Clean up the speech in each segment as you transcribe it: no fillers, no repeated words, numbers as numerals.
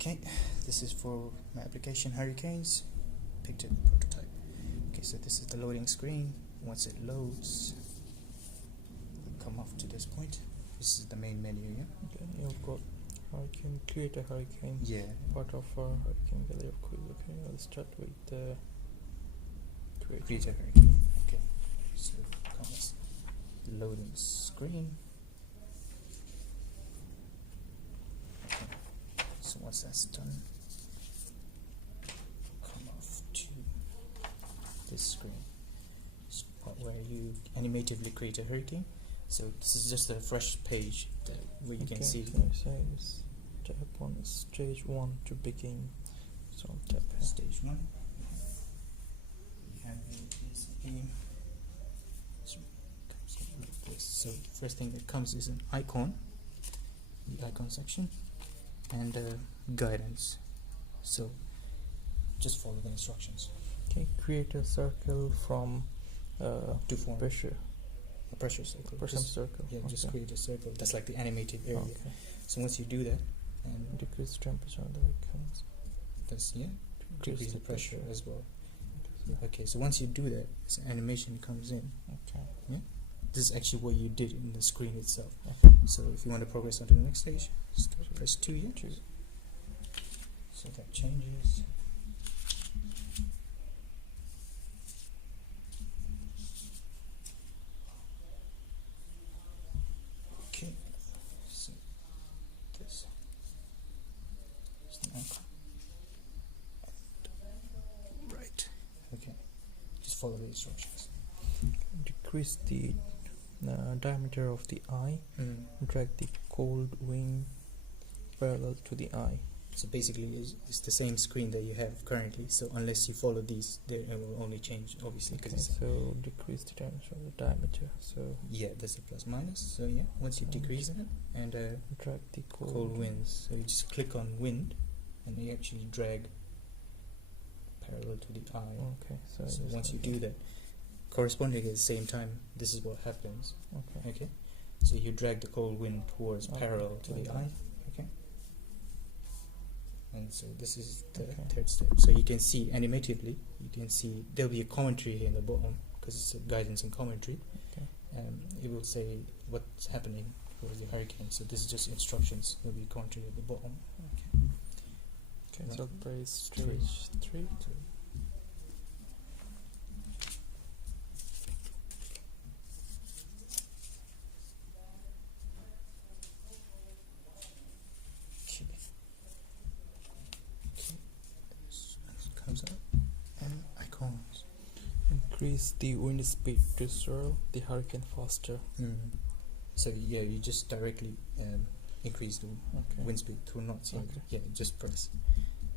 Okay, this is for my application Hurricanes. Picked a prototype. Okay, so this is the loading screen. Once it loads, we'll come off to this point. This is the main menu, yeah? Okay, you've got Hurricane, create a Hurricane. Yeah. Part of our Hurricane gallery of quiz. Okay, I'll start with the Create a Hurricane. Okay, so comes loading screen. Okay, so once that's done, come off to this screen. It's the part where you animatively create a hurricane. So this is just a fresh page where you can see. So it says tap on stage 1 to begin. So tap Stage 1. We have this aim. So first thing that comes is an icon, the icon section, and guidance. So just follow the instructions. Okay, create a circle from To form pressure. a pressure circle. Pressure circle. Yeah, just Okay. create a circle. That's like the animated area. Okay. So once you do that, and Decrease temperature on the icons. that's decrease the pressure as well. Okay. Okay, so once you do that, this animation comes in. Okay. This is actually what you did in the screen itself. Okay. So if you want to progress on to the next stage, press 2 here. 2. So that changes. Okay, so this is the icon. Right. Okay, just follow the instructions. Decrease the diameter of the eye. Drag the cold wing parallel to the eye. So basically it's the same screen that you have currently, so unless you follow these, it will only change obviously because Okay, it's so decrease the diameter. So yeah, there's a plus minus. So yeah, once you decrease it and drag the cold winds, so you just click on wind and you actually drag parallel to the eye. Okay, so Once you do that, corresponding at the same time, this is what happens. Okay. So you drag the cold wind towards parallel to the like eye. Okay. And so this is the Okay. third step. So you can see animatively, you can see there'll be a commentary here in the bottom because it's a guidance and commentary. Okay. It will say what's happening for the hurricane. So this is just instructions. There'll be commentary at the bottom. Okay, so press Three. stage 3. Comes up and icons. Increase the wind speed to swirl the hurricane faster. So yeah, you just directly increase the Okay. wind speed to knots. Okay. Yeah, just press.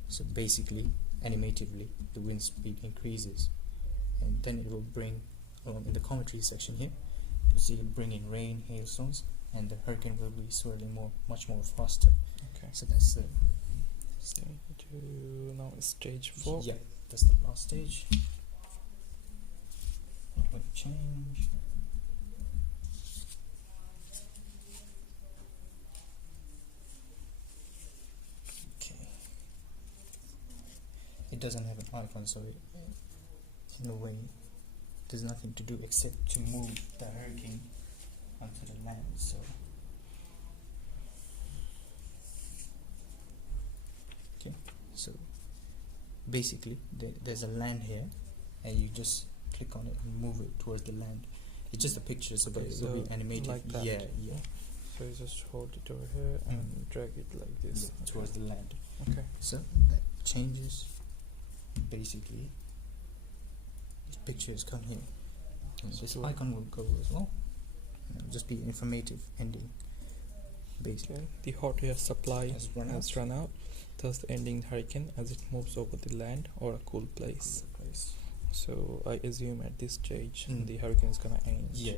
So basically, animatively, the wind speed increases, and then it will bring along in the commentary section here. You see it bring in rain, hailstones, and the hurricane will be swirling much more faster. Okay. So that's the Now stage 4. yeah, that's the last stage. I'm going to change. Okay. It doesn't have an icon, so in a way, there's nothing to do except to move the hurricane onto the land. So. Okay. So basically there's a land here and you just click on it and move it towards the land. It's just a picture, so but it will be animated like that. yeah So you just hold it over here and drag it like this. towards the land. Okay. So that changes. Basically these pictures come here and this So icon will go as well. It'll just be informative ending basically. Okay. The hot air supply Has has run out, thus ending the hurricane as it moves over the land or a cool place. So I assume at this stage the hurricane is gonna end. Yeah,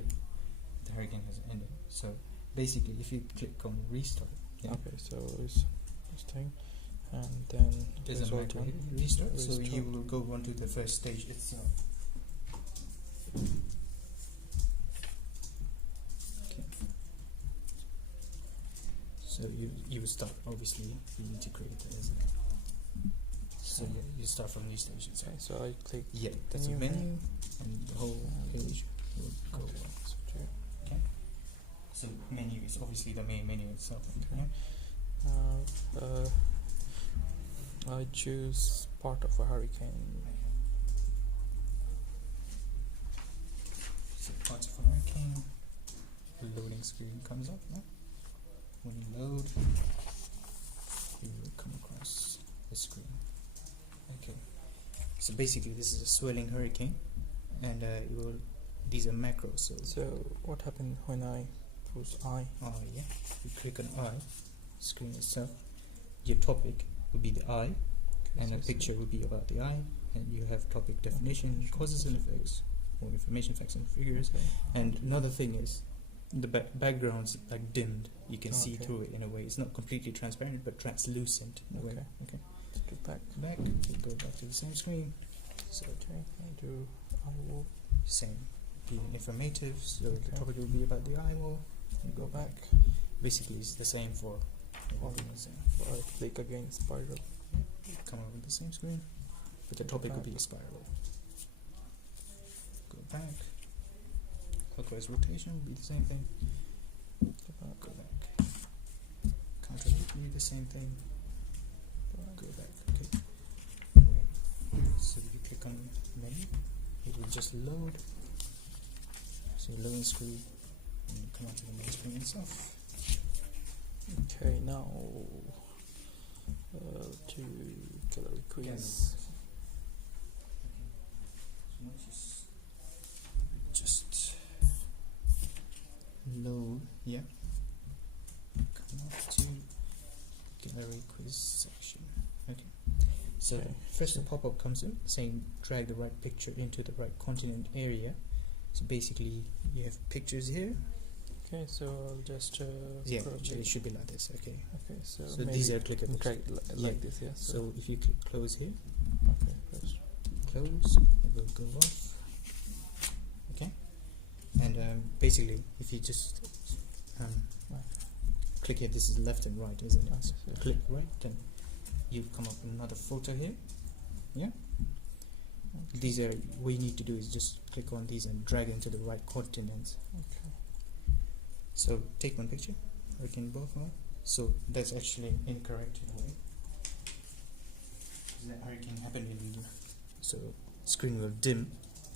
the hurricane has ended. So basically if you click on restart, Okay, so it's this thing, and then there's a result micro on restart, so restart. you will go on to the first stage itself. Okay. So So you will start, obviously you need to create it as so Okay. yeah, you start from new stations. Okay, so I click Yeah, that's a new menu and the whole page will go Okay. on. So to- So menu is obviously the main menu itself. Okay. Yeah? I choose part of a hurricane. So parts of hurricane, the loading screen comes up. Yeah? When you load, you will come across the screen. Okay. So basically, this is a swelling hurricane, and it will. These are macros. So what happened when I push I? Yeah. You click on I, screen itself. Your topic will be the I, and a picture will be about the I, and you have topic definition, causes and effects, or information, facts and figures. Okay. And another thing is the background's like dimmed. You can see Okay. through it in a way. It's not completely transparent, but translucent in a way. Okay. Okay. To back. Back. You go back to the same screen. So Okay. I will same. Be informative. So Okay. the topic will be about the eye wall. You go back. Basically, it's the same for everything the same. So I click again spiral. Come up with the same screen, but the topic will be a spiral. Go back. Clockwise rotation will be the same thing. Go back. Counter will be the same thing. Go back. Okay. So if you click on menu, it will just load. So loading screen, and you come onto the main screen itself. Okay, now to gallery quiz. Yes. Just load, yeah. Come up to gallery quiz section. Okay. So Okay. first a pop-up comes in saying drag the right picture into the right continent area. So basically you have pictures here. Okay, so I'll just Yeah, scroll actually it should be like this. Okay. Okay, so So maybe these are clickable. drag like Yeah. this, yeah. So if you click close here, okay, press. close, it will go off. Okay. And basically if you just Right. click here, this is left and right, isn't it? Okay, So so- click right, then you come up with another photo here. Yeah. Okay. These are what you need to do is just click on these and drag into the right continents. Okay. So take one picture, hurricane Buffalo. So that's actually incorrect in a way. That hurricane happened in so screen will dim,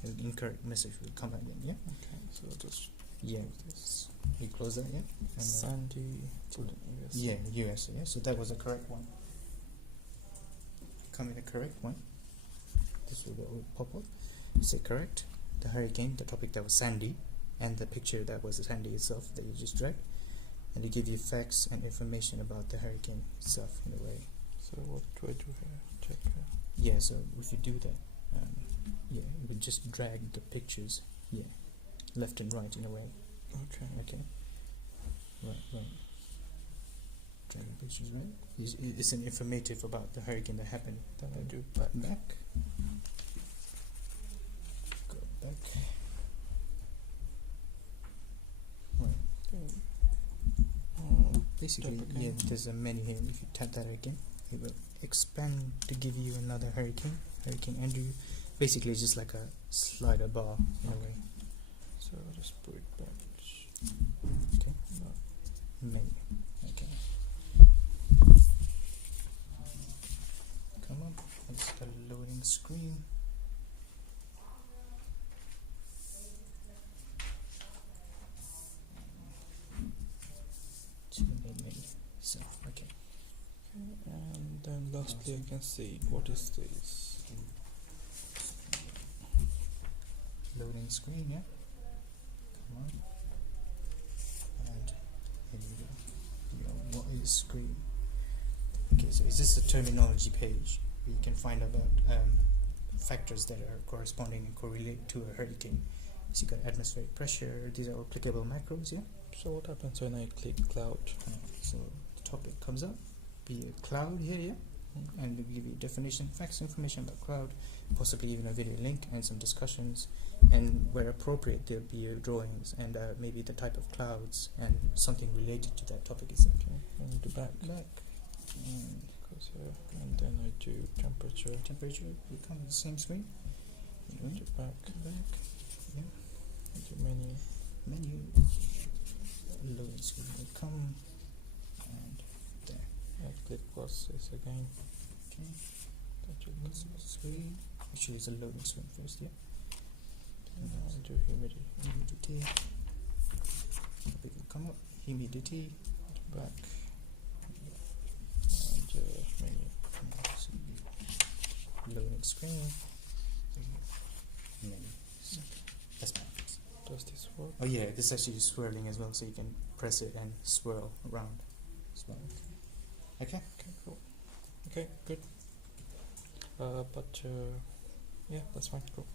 and incorrect message will come again. Yeah. Okay, so I'll just Yeah. this You close that. Yeah. And Sandy US. yeah, USA. Yeah. So that was the correct one. Come in the correct one. This will pop up. Say correct. The hurricane, the topic that was Sandy, and the picture that was Sandy itself that you just dragged, and they give you facts and information about the hurricane itself in a way. So what do I do here? Check. Yeah. So if you do that, yeah, you would just drag the pictures, yeah, left and right in a way. Okay. Okay. Right. Drag the pictures right. It's an informative about the hurricane that happened. Then I do back. Back. Go back. Right. Okay. Basically, Tap again. yeah, there's a menu here. If you tap that again, it will expand to give you another hurricane. Hurricane Andrew. Basically, it's just like a slider bar in a way. So I'll just put it back. Okay. No. Menu. Okay. Come up. It's the loading screen. To the main menu. So, okay. And then lastly I can see what is this. Loading screen, yeah. Come on. And here we go. What is screen? Okay, so is this a terminology page where you can find about factors that are corresponding and correlate to a hurricane? So you got atmospheric pressure. These are applicable macros, yeah. So what happens when I click cloud? So the topic comes up. Be a cloud here, yeah. and we'll give you definition, facts, information about cloud, possibly even a video link and some discussions, and where appropriate there'll be drawings and maybe the type of clouds and something related to that topic itself. Okay, and the back. And And then I do temperature. temperature will come on the same screen. And the back. Yeah. And the menu. Menu. Loading screen will come. And there. And click process again. Okay. That should Screen. Actually, it's a loading screen first. Yeah. and do humidity. Humidity. Topic will come up. Humidity. Back. And menu. Loading screen. Menu. That's fine. Does this work? Oh yeah, this is actually swirling as well, so you can press it and swirl around as well. Okay. Okay, cool. Okay, good. Yeah, that's fine. Cool.